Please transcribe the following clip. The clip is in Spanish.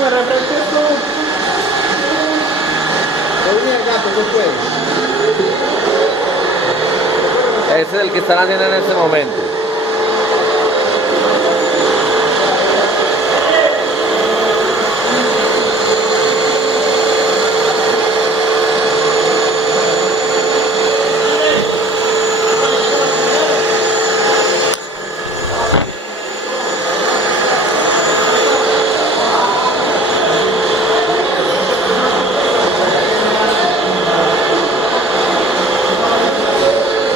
me refresques tú. Lo vi el gato, ¿qué fue? Ese es el que están haciendo en este momento.